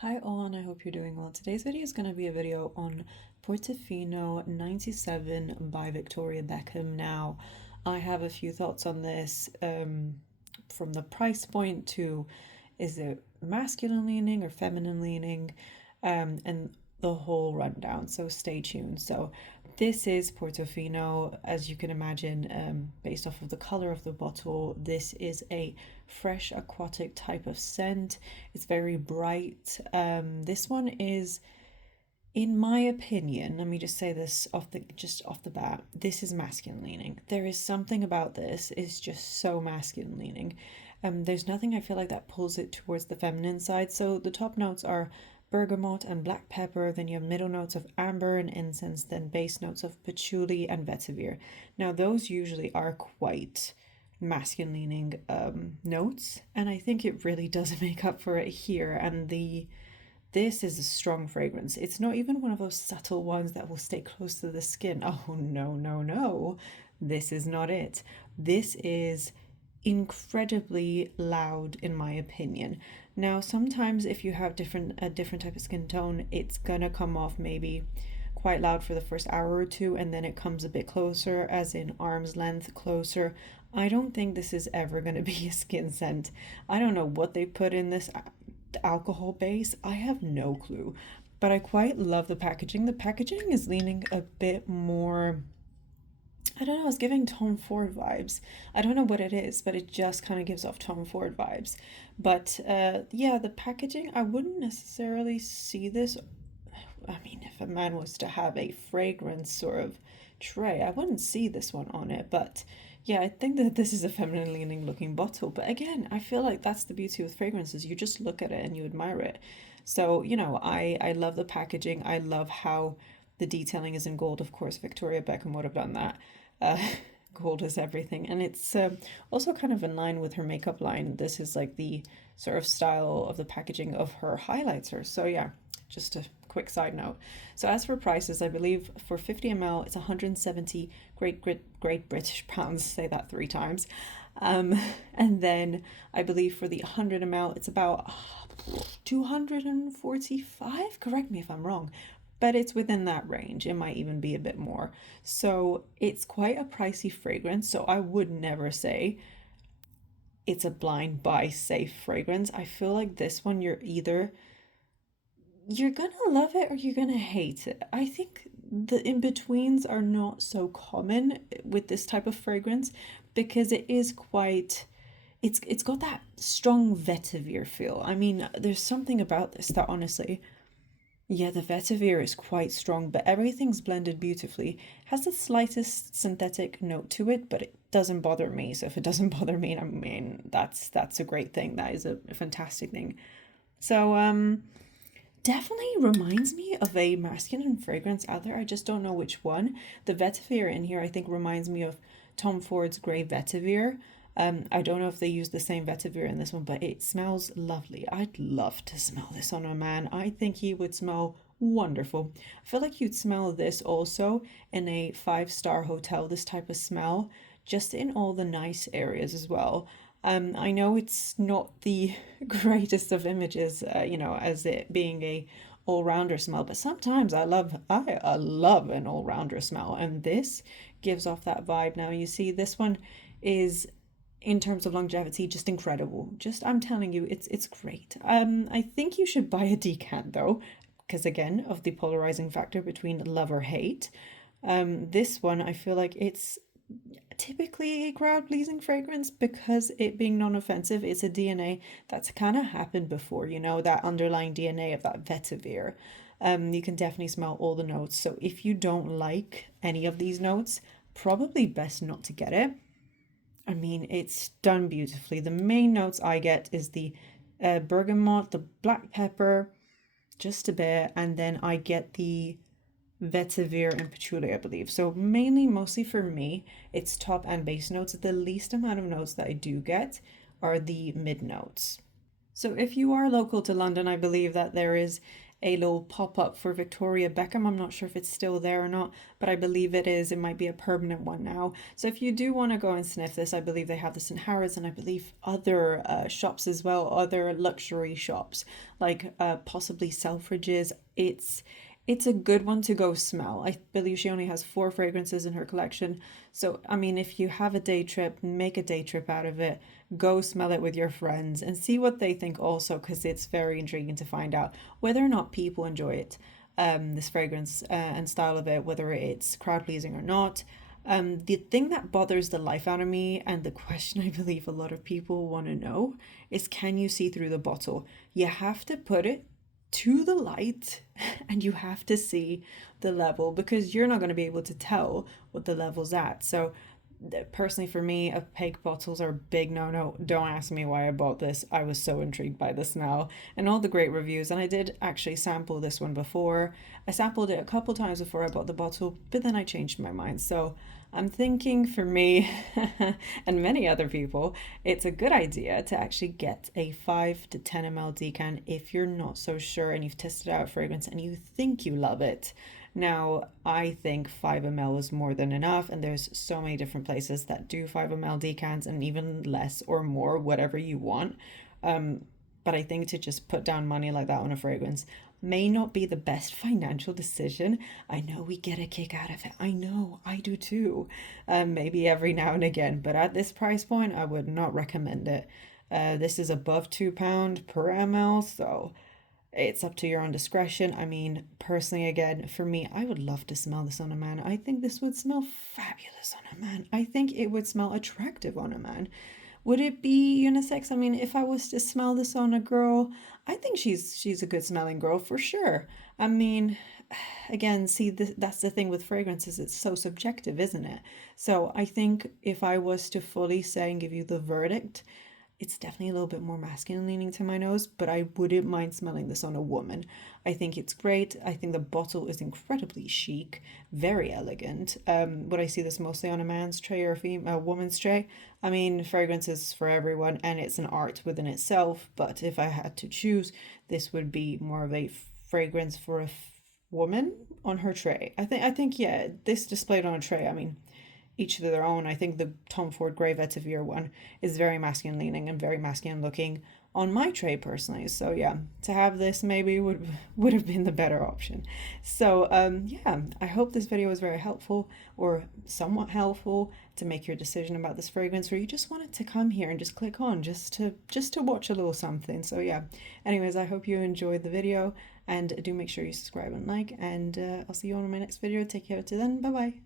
Hi all, and I hope you're doing well. Today's video is going to be a video on Portofino 97 by Victoria Beckham. Now, I have a few thoughts on this, from the price point to is it masculine leaning or feminine leaning, and the whole rundown. So stay tuned. So this is Portofino, as you can imagine, based off of the color of the bottle. This is a fresh aquatic type of scent. It's very bright. This one is, in my opinion, let me just say this off the bat, this is masculine leaning. There is something about this is just so masculine leaning. There's nothing I feel like that pulls it towards the feminine side. So the top notes are bergamot and black pepper, then you have middle notes of amber and incense, then base notes of patchouli and vetiver. Now those usually are quite masculine leaning notes, and I think it really does make up for it here. And this is a strong fragrance. It's not even one of those subtle ones that will stay close to the skin. Oh no, no, no. This is not it. This is incredibly loud in my opinion. Now, sometimes if you have a different type of skin tone, it's gonna come off maybe quite loud for the first hour or two, and then it comes a bit closer, as in arm's length closer. I don't think this is ever gonna be a skin scent. I don't know what they put in this alcohol base. I have no clue, but I quite love the packaging. The packaging is leaning a bit more, I don't know, it's giving Tom Ford vibes. I don't know what it is, but it just kind of gives off Tom Ford vibes. But yeah, the packaging, I wouldn't necessarily see this. I mean, if a man was to have a fragrance sort of tray, I wouldn't see this one on it. But yeah, I think that this is a feminine leaning looking bottle. But again, I feel like that's the beauty with fragrances. You just look at it and you admire it. So, I love the packaging. I love how the detailing is in gold. Of course, Victoria Beckham would have done that. Uh, Gold is everything. And it's also kind of in line with her makeup line. This is like the sort of style of the packaging of her highlighter. So yeah, just a quick side note. So as for prices, I believe for 50 ml, it's 170 great British pounds. Say that 3 times. And then I believe for the 100 ml, it's about 245. Correct me if I'm wrong, but it's within that range. It might even be a bit more. So it's quite a pricey fragrance. So I would never say it's a blind buy safe fragrance. I feel like this one, you're gonna love it or you're gonna hate it. I think the in betweens are not so common with this type of fragrance because it is quite, it's got that strong vetiver feel. I mean, there's something about this that honestly, yeah, the vetiver is quite strong, but everything's blended beautifully. Has the slightest synthetic note to it, but it doesn't bother me. So if it doesn't bother me, I mean, that's a great thing. That is a fantastic thing. So definitely reminds me of a masculine fragrance out there. I just don't know which one. The vetiver in here, I think, reminds me of Tom Ford's Grey Vetiver. I don't know if they use the same vetiver in this one, but it smells lovely. I'd love to smell this on a man. I think he would smell wonderful. I feel like you'd smell this also in a five-star hotel, this type of smell, just in all the nice areas as well. I know it's not the greatest of images, as it being a all-rounder smell, but sometimes I love an all-rounder smell, and this gives off that vibe. Now you see this one is, in terms of longevity, just incredible. Just, I'm telling you, it's great. I think you should buy a decant though, because again, of the polarizing factor between love or hate. This one, I feel like it's typically a crowd pleasing fragrance because it being non offensive, it's a DNA that's kind of happened before, that underlying DNA of that vetiver. You can definitely smell all the notes. So if you don't like any of these notes, probably best not to get it. I mean, it's done beautifully. The main notes I get is the bergamot, the black pepper, just a bit, and then I get the vetiver and patchouli, I believe. So mostly for me, it's top and base notes. The least amount of notes that I do get are the mid notes. So if you are local to London, I believe that there is a little pop-up for Victoria Beckham. I'm not sure if it's still there or not, but I believe it is. It might be a permanent one now. So if you do want to go and sniff this, I believe they have this in Harrods and I believe other shops as well, other luxury shops, like possibly Selfridges. It's a good one to go smell. I believe she only has 4 fragrances in her collection. So, I mean, if you have a day trip, make a day trip out of it. Go smell it with your friends and see what they think also, because it's very intriguing to find out whether or not people enjoy it, this fragrance and style of it, whether it's crowd pleasing or not. The thing that bothers the life out of me, and the question I believe a lot of people want to know, is can you see through the bottle? You have to put it to the light and you have to see the level because you're not going to be able to tell what the level's at. So personally for me, opaque bottles are a big no. Don't ask me why I bought this. I was so intrigued by the smell and all the great reviews, and I did actually sample this one before. I sampled it a couple times before I bought the bottle, but then I changed my mind. So I'm thinking for me and many other people, it's a good idea to actually get a 5 to 10 ml decan if you're not so sure and you've tested out a fragrance and you think you love it. Now, I think 5 ml is more than enough, and there's so many different places that do 5 ml decants and even less or more, whatever you want. Um, but I think to just put down money like that on a fragrance may not be the best financial decision. I know we get a kick out of it. I know, I do too. Maybe every now and again, but at this price point, I would not recommend it. This is above £2 per ml, so it's up to your own discretion. I mean, personally, again, for me, I would love to smell this on a man. I think this would smell fabulous on a man. I think it would smell attractive on a man. Would it be unisex? I mean, if I was to smell this on a girl, I think she's a good smelling girl for sure. I mean, again, see, that's the thing with fragrances. It's so subjective, isn't it? So I think if I was to fully say and give you the verdict, it's definitely a little bit more masculine leaning to my nose, but I wouldn't mind smelling this on a woman. I think it's great. I think the bottle is incredibly chic, very elegant. Would I see this mostly on a man's tray or a woman's tray? I mean, fragrance is for everyone and it's an art within itself, but if I had to choose, this would be more of a fragrance for a woman on her tray. I think yeah, this displayed on a tray. I mean, each to their own. I think the Tom Ford Grey Vetiver one is very masculine leaning and very masculine looking on my tray personally. So yeah, to have this maybe would have been the better option. So yeah, I hope this video was very helpful or somewhat helpful to make your decision about this fragrance, or you just wanted to come here and just click on just to watch a little something. So yeah, anyways, I hope you enjoyed the video and do make sure you subscribe and like, and I'll see you on my next video. Take care till then. Bye bye.